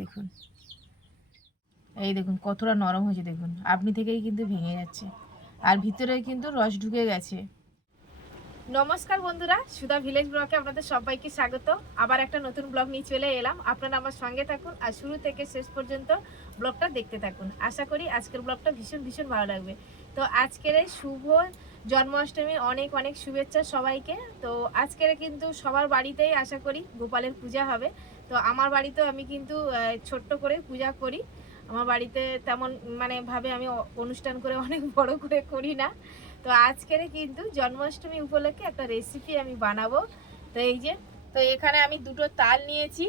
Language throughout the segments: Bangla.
দেখুন। এই দেখুন, কতটা নরম হয়েছে দেখুন। আপনি থেকেই কিন্তু ভেঙে যাচ্ছে। আর ভিতরে কিন্তু রস ঢুকে গেছে। নমস্কার বন্ধুরা, সুধা ভিলেজ ব্লকে আপনাদের সবাইকে স্বাগত। আবার একটা নতুন ব্লগ নিয়ে চলে এলাম। আপনারা আমার সঙ্গে থাকুন আর শুরু থেকে শেষ পর্যন্ত ব্লগটা দেখতে থাকুন। আশা করি আজকের ব্লগটা ভীষণ ভীষণ ভালো লাগবে। তো আজকের এই শুভ জন্মাষ্টমীর অনেক অনেক শুভেচ্ছা সবাইকে। তো আজকের কিন্তু সবার বাড়িতেই আশা করি গোপালের পূজা হবে। তো আমার বাড়িতেও আমি কিন্তু ছোট্ট করে পূজা করি। আমার বাড়িতে তেমন মানে ভাবে আমি অনুষ্ঠান করে অনেক বড় করে করি না। তো আজকের কিন্তু জন্মাষ্টমী উপলক্ষে একটা রেসিপি আমি বানাবো। তো এই যে, তো এখানে আমি দুটো তাল নিয়েছি।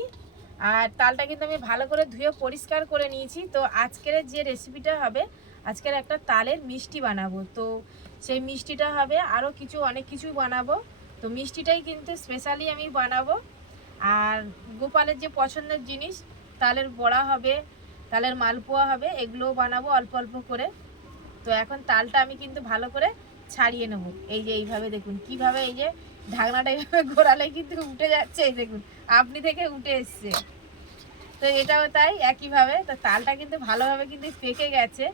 আর তালটা কিন্তু আমি ভালো করে ধুয়ে পরিষ্কার করে নিয়েছি। তো আজকের যে রেসিপিটা হবে, আজকের একটা তালের মিষ্টি বানাবো। তো সেই মিষ্টিটা হবে আরও কিছু অনেক কিছুই বানাবো। তো মিষ্টিটাই কিন্তু স্পেশালি আমি বানাবো। আর গোপালের যে পছন্দের জিনিস, তালের বড়া হবে, তালের মালপোয়া হবে, এগুলোও বানাবো অল্প অল্প করে। তো এখন তালটা আমি কিন্তু ভালো করে ছাড়িয়ে নেব। এই যে এইভাবে দেখুন, কীভাবে এই যে ঢাকনাটা এইভাবে ঘোরালে কিন্তু উঠে যাচ্ছে, এই দেখুন, আপনি থেকে উঠে এসছে। তো এটাও তাই, একইভাবে। তো তালটা কিন্তু ভালোভাবে কিন্তু পেকে গেছে।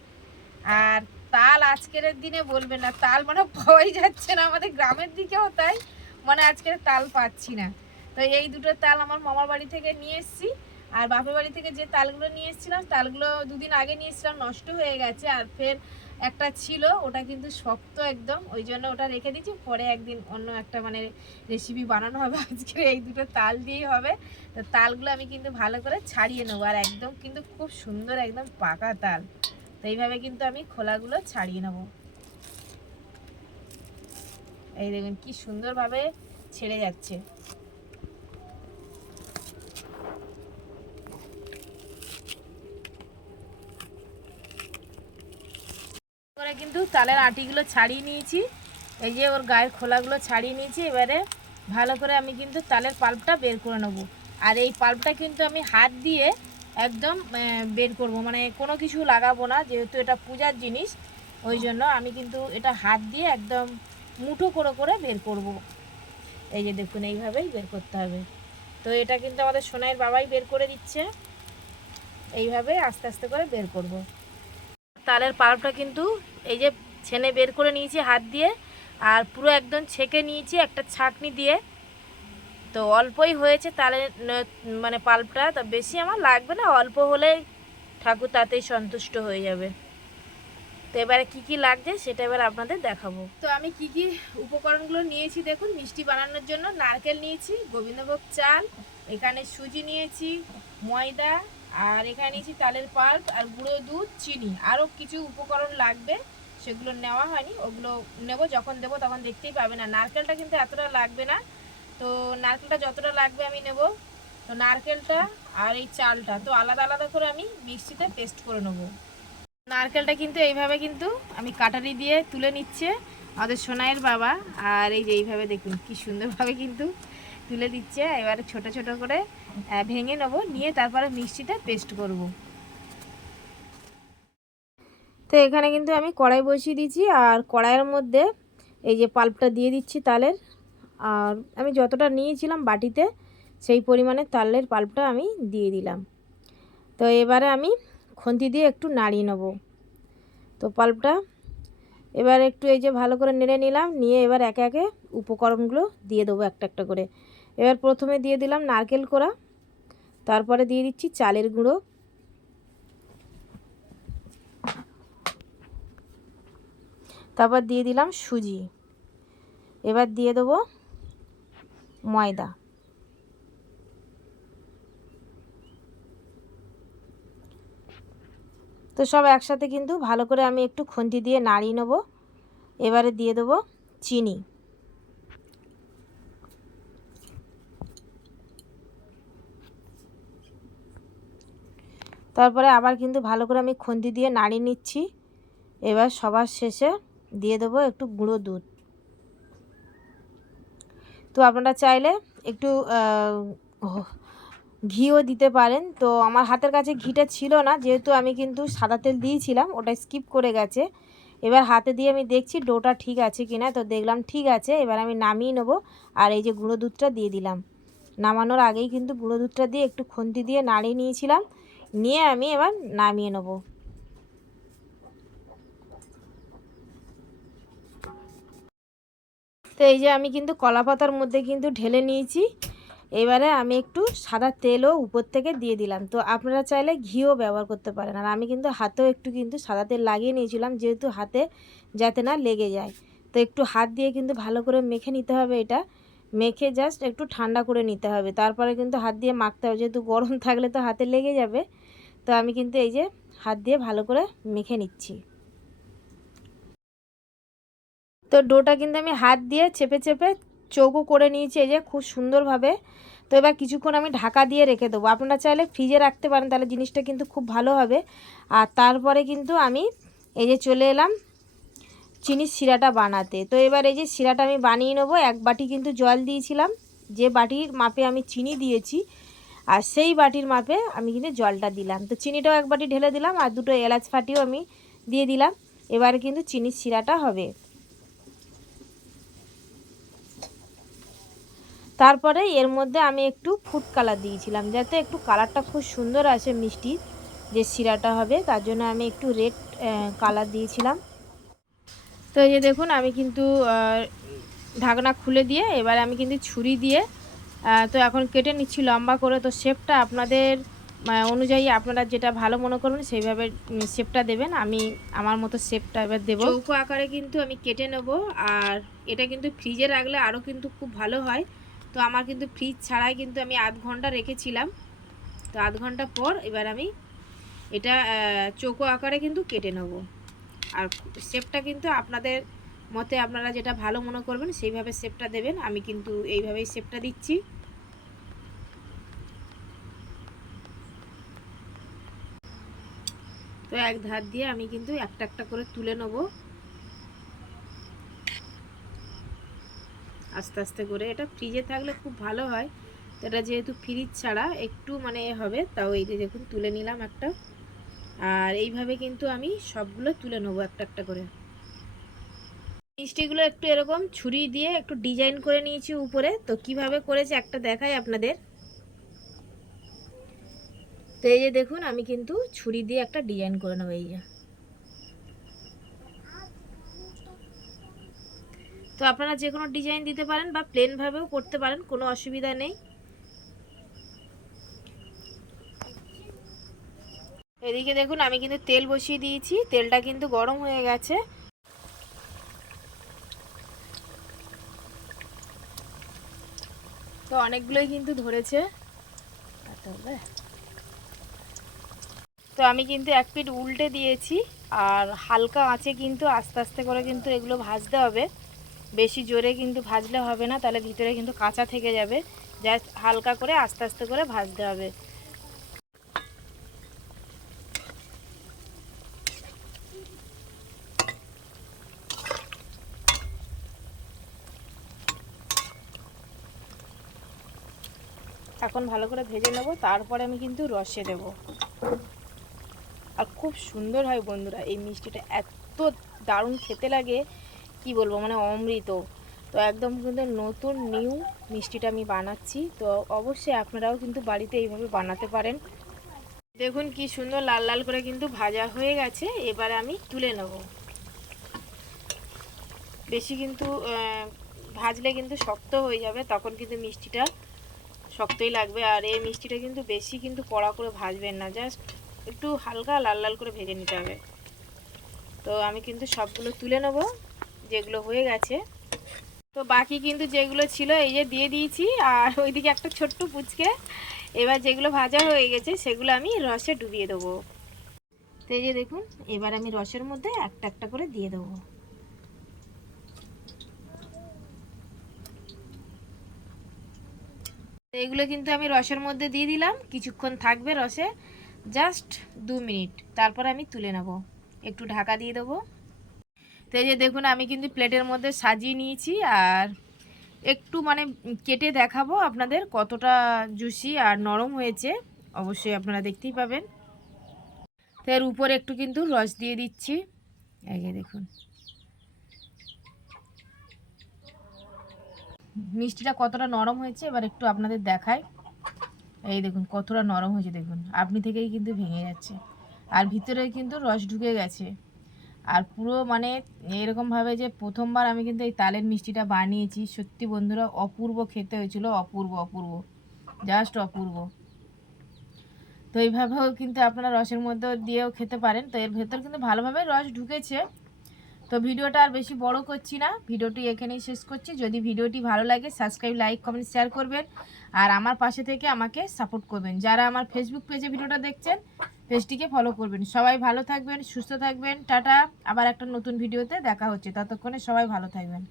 আর তাল আজকের দিনে বলবেন না, তাল মানে পাওয়াই যাচ্ছে না, আমাদের গ্রামের দিকেও তাই মানে আজকের তাল পাচ্ছি না। তো এই দুটো তাল আমার মামার বাড়ি থেকে নিয়ে এসেছি। আর বাপের বাড়ি থেকে যে তালগুলো নিয়ে এসেছিলাম, তালগুলো দুদিন আগে নিয়ে এসেছিলাম, নষ্ট হয়ে গেছে। আর ফের একটা ছিল, ওটা কিন্তু শক্ত একদম। ওই জন্য ওটা রেখে দিয়েছি। পরে একদিন অন্য একটা মানে রেসিপি বানানো হবে। আজকে এই দুটো তাল দিয়েই হবে। তো তালগুলো আমি কিন্তু ভালো করে ছাড়িয়ে নেব। আর একদম কিন্তু খুব সুন্দর একদম পাকা তাল। তো এইভাবে কিন্তু আমি খোলাগুলো ছাড়িয়ে নেব। এই দেখুন, কি সুন্দরভাবে ছেড়ে যাচ্ছে। করে কিন্তু তালের আটিগুলো ছাড়িয়ে নিয়েছি। এই যে ওর গায়ের খোলাগুলো ছাড়িয়ে নিয়েছি, এবারে ভালো করে আমি কিন্তু তালের পাল্পটা বের করে নেব। আর এই পাল্পটা কিন্তু আমি হাত দিয়ে একদম বের করব। মানে কোনো কিছু লাগাবো না, যেহেতু এটা পূজার জিনিস, ওই জন্য আমি কিন্তু এটা হাত দিয়ে একদম মুঠো করে করে বের করব। এই যে দেখুন, এইভাবেই বের করতে হবে। তো এটা কিন্তু আমাদের সোনাইয়ের বাবাই বের করে দিচ্ছে। এইভাবে আস্তে আস্তে করে বের করব। তালের পাল্পটা কিন্তু এই যে ছেনে বের করে নিয়েছি হাত দিয়ে, আর পুরো একদম ছেঁকে নিয়েছি একটা ছাঁকনি দিয়ে। তো অল্পই হয়েছে ন- মানে পাল্পটা, তা বেশি আমার লাগবে না, অল্প হলেই ঠাকুর তাতেই সন্তুষ্ট হয়ে যাবে। তো এবারে কি কি লাগছে সেটা এবার আপনাদের দেখাবো। তো আমি কি কি উপকরণগুলো নিয়েছি দেখুন, মিষ্টি বানানোর জন্য নারকেল নিয়েছি, গোবিন্দভোগ চাল, এখানে সুজি নিয়েছি, ময়দা আর এখানে নিয়েছি তালের পাল্প আর গুঁড়ো দুধ, চিনি। আরও কিছু উপকরণ লাগবে, সেগুলো নেওয়া হয়নি। ওগুলো নেব, যখন দেবো তখন দেখতেই পাবে না। নারকেলটা কিন্তু এতটা লাগবে না। তো নারকেলটা যতটা লাগবে আমি নেব। তো নারকেলটা আর এই চালটা, তো আলাদা আলাদা করে আমি মিক্সিতে পেস্ট করে নেব। নারকেলটা কিন্তু এইভাবে কিন্তু আমি কাটারি দিয়ে তুলে নিচ্ছে আমাদের সোনাইয়ের বাবা। আর এই যে এইভাবে দেখুন, কি সুন্দরভাবে কিন্তু তুলে দিচ্ছে। এবারে ছোট ছোট করে ভেঙে নেব, নিয়ে তারপরে মিষ্টিতে পেস্ট করব। তো এখানে কিন্তু আমি কড়াই বসিয়ে দিয়েছি, আর কড়াইয়ের মধ্যে এই যে পাল্পটা দিয়ে দিচ্ছি তালের। আর আমি যতটা নিয়েছিলাম বাটিতে, সেই পরিমাণে তালের পাল্পটা আমি দিয়ে দিলাম। তো এবারে আমি খুন্তি দিয়ে একটু নাড়িয়ে নেব। তো পাল্পটা এবার একটু এই যে ভালো করে নেড়ে নিলাম, নিয়ে এবার একে একে উপকরণগুলো দিয়ে দেবো একটা একটা করে। এবার প্রথমে দিয়ে দিলাম নারকেল কোড়া। তারপরে দিয়ে দিচ্ছি চালের গুঁড়ো। তারপর দিয়ে দিলাম সুজি। এবার দিয়ে দেবো ময়দা। তো সব একসাথে কিন্তু ভালো করে আমি একটু খুন্তি দিয়ে নাড়িয়ে নেব। এবারে দিয়ে দেবো চিনি। তারপরে আবার কিন্তু ভালো করে আমি খুন্তি দিয়ে নাড়িয়ে নিচ্ছি। এবার সবার শেষে দিয়ে দেবো একটু গুঁড়ো দুধ। তো আপনারা চাইলে একটু ঘিও দিতে পারেন। তো আমার হাতের কাছে ঘিটা ছিল না, যেহেতু আমি কিন্তু সাদা তেল দিয়েছিলাম, ওটা স্কিপ করে গেছে। এবার হাতে দিয়ে আমি দেখছি ডোটা ঠিক আছে কিনা, তো দেখলাম ঠিক আছে, এবার আমি নামিয়ে নেব। আর এই যে গুঁড়ো দুধটা দিয়ে দিলাম। নামানোর আগেই কিন্তু গুঁড়ো দুধটা দিয়ে একটু খুন্তি দিয়ে নাড়িয়ে নিয়েছিলাম। নিয়ে আমি এবার নামিয়ে নেব। তো এই যে আমি কিন্তু কলা পাতার মধ্যে কিন্তু ঢেলে নিয়েছি। এবারে আমি একটু সাদা তেলও উপর থেকে দিয়ে দিলাম। তো আপনারা চাইলে ঘিও ব্যবহার করতে পারেন। আর আমি কিন্তু হাতেও একটু কিন্তু সাদা তেল লাগিয়ে নিয়েছিলাম, যেহেতু হাতে যাতে না লেগে যায়। তো একটু হাত দিয়ে কিন্তু ভালো করে মেখে নিতে হবে এটা। মেখে জাস্ট একটু ঠান্ডা করে নিতে হবে। তারপরে কিন্তু হাত দিয়ে মাখতে হবে। যেহেতু গরম থাকলে তো হাতে লেগে যাবে। তো আমি কিন্তু এই যে হাত দিয়ে ভালো করে মেখে নিচ্ছি। তো ডোটা কিন্তু আমি হাত দিয়ে চেপে চেপে চৌকো করে নিয়েছি, এই যে খুব সুন্দরভাবে। তো এবার কিছুক্ষণ আমি ঢাকা দিয়ে রেখে দেবো। আপনারা চাইলে ফ্রিজে রাখতে পারেন, তাহলে জিনিসটা কিন্তু খুব ভালো হবে। আর তারপরে কিন্তু আমি এই যে চলে এলাম চিনির শিরাটা বানাতে। তো এবার এই যে শিরাটা আমি বানিয়ে নেব, এক বাটি কিন্তু জল দিয়েছিলাম। যে বাটির মাপে আমি চিনি দিয়েছি আর সেই বাটির মাপে আমি কিন্তু জলটা দিলাম। তো চিনিটাও এক বাটি ঢেলে দিলাম আর দুটো এলাচ ফাটিও আমি দিয়ে দিলাম। এবারে কিন্তু চিনির শিরাটা হবে। তারপরে এর মধ্যে আমি একটু ফুড কালার দিয়েছিলাম যাতে একটু কালারটা খুব সুন্দর আসে মিষ্টির যে শিরাটা হবে। তার জন্য আমি একটু রেড কালার দিয়েছিলাম। তো এই যে দেখুন, আমি কিন্তু ঢাকনা খুলে দিয়ে এবার আমি কিন্তু ছুরি দিয়ে তো এখন কেটে নিচ্ছি লম্বা করে। তো শেপটা আপনাদের অনুযায়ী আপনারা যেটা ভালো মনে করবেন সেইভাবে শেপটা দেবেন। আমি আমার মতো শেপটা এবার দেবো। চৌকো আকারে কিন্তু আমি কেটে নেব। আর এটা কিন্তু ফ্রিজে রাখলে আরও কিন্তু খুব ভালো হয়। তো আমার কিন্তু ফ্রিজ ছাড়াই কিন্তু আমি আধ ঘণ্টা রেখেছিলাম। তো আধ ঘণ্টা পর এবার আমি এটা চৌকো আকারে কিন্তু কেটে নেব। আর শেপটা কিন্তু আপনাদের মতে আপনারা যেটা ভালো মনে করবেন, সেইভাবে শেপটা দেবেন। আমি কিন্তু এইভাবেই শেপটা দিচ্ছি। তো এক ধার দিয়ে আমি কিন্তু একটা একটা করে তুলে নেব। আস্তে আস্তে করে। এটা ফ্রিজে থাকলে খুব ভালো হয়। তো এটা যেহেতু ফ্রিজ ছাড়া একটু মানে এ হবে, তাও এই যে দেখুন তুলে নিলাম একটা। আর এইভাবে কিন্তু আমি সবগুলো তুলে নেব একটা একটা করে। মিষ্টিগুলো একটু এরকম ছুরি দিয়ে একটু ডিজাইন করে নিয়েছি উপরে। তো কীভাবে করেছে একটা দেখাই আপনাদের। তো এই যে দেখুন, আমি কিন্তু ছুরি দিয়ে একটা ডিজাইন করে নেব এই যে। তো আপনারা যে কোনো ডিজাইন দিতে পারেন বা প্লেনভাবেও করতে পারেন, কোনো অসুবিধা নেই। এদিকে দেখুন, আমি কিন্তু তেল বসিয়ে দিয়েছি। তেলটা কিন্তু গরম হয়ে গেছে। তো অনেকগুলোই কিন্তু ধরেছে। তো আমি কিন্তু এক পিঠ উল্টে দিয়েছি, আর হালকা আঁচে কিন্তু আস্তে আস্তে করে কিন্তু এগুলো ভাজতে হবে। বেশি জোরে কিন্তু ভাজলে হবে না, তাহলে ভিতরে কিন্তু কাঁচা থেকে যাবে। জাস্ট হালকা করে আস্তে আস্তে করে ভাজতে হবে। এখন ভালো করে ভেজে নেব, তারপরে আমি কিন্তু রসে দেব। আর খুব সুন্দর হয় বন্ধুরা, এই মিষ্টিটা এত দারুণ খেতে লাগে, কি বলব মানে অমৃত। তো একদম কিন্তু নতুন, নিউ মিষ্টিটা আমি বানাচ্ছি, তো অবশ্যই আপনারাও কিন্তু বাড়িতে এইভাবে বানাতে পারেন। দেখুন কি সুন্দর লাল লাল করে কিন্তু ভাজা হয়ে গেছে, এবারে আমি তুলে নেব। বেশি কিন্তু ভাজলে কিন্তু শক্ত হয়ে যাবে, তখন কিন্তু মিষ্টিটা শক্তই লাগবে আর এই মিষ্টিটা কিন্তু বেশি কিন্তু কড়া করে ভাজবেন না জাস্ট একটু হালকা লাল লাল করে ভেজে নিতে হবে। তো আমি কিন্তু সবগুলো তুলে নেব, যেগুলো হয়ে গেছে। তো বাকি কিন্তু যেগুলো ছিল, এই যে দিয়ে দিয়েছি, আর ওইদিকে একটা ছোট্ট পুচকে, এবার যেগুলো ভাজা হয়ে গেছে, সেগুলো আমি রসে ডুবিয়ে দেবো। তো এই যে দেখুন, এবার আমি রসের মধ্যে একটা একটা করে দিয়ে দেবো। এগুলো কিন্তু আমি রসের মধ্যে দিয়ে দিলাম। কিছুক্ষণ থাকবে রসে। জাস্ট দু মিনিট। তারপর আমি তুলে নেব। একটু ঢাকা দিয়ে দেবো। তো এই যে দেখুন, আমি কিন্তু প্লেটের মধ্যে সাজিয়ে নিয়েছি। আর একটু মানে কেটে দেখাবো আপনাদের কতটা জুসি আর নরম হয়েছে। অবশ্যই আপনারা দেখতেই পাবেন। তো এর উপরে একটু কিন্তু রস দিয়ে দিচ্ছি। যে দেখুন। মিষ্টিটা কতটা নরম হয়েছে, এবার একটু আপনাদের দেখায় এই দেখুন, কতটা নরম হয়েছে, দেখুন। আপনি থেকেই কিন্তু ভেঙে যাচ্ছে। আর ভিতরে কিন্তু রস ঢুকে গেছে। আর পুরো মানে এরকমভাবে যে প্রথমবার আমি কিন্তু এই তালের মিষ্টিটা বানিয়েছি, সত্যি বন্ধুরা, অপূর্ব খেতে হয়েছিল, অপূর্ব অপূর্ব। জাস্ট অপূর্ব। তো এইভাবেও কিন্তু আপনারা রসের মধ্যে দিয়েও খেতে পারেন। তো এর ভেতর কিন্তু ভালোভাবে রস ঢুকেছে। তো ভিডিওটা আর বেশি বড় করছি না। ভিডিওটি এখানেই শেষ করছি। যদি ভিডিওটি ভালো লাগে সাবস্ক্রাইব লাইক কমেন্ট শেয়ার করবেন। আর আমার পাশে থেকে আমাকে সাপোর্ট করবেন। যারা আমার ফেসবুক পেজে ভিডিওটা দেখছেন পেজটিকে ফলো করবেন। সবাই ভালো থাকবেন, সুস্থ থাকবেন। টাটা। আবার একটা নতুন ভিডিওতে দেখা হচ্ছে। ততক্ষণে সবাই ভালো থাকবেন।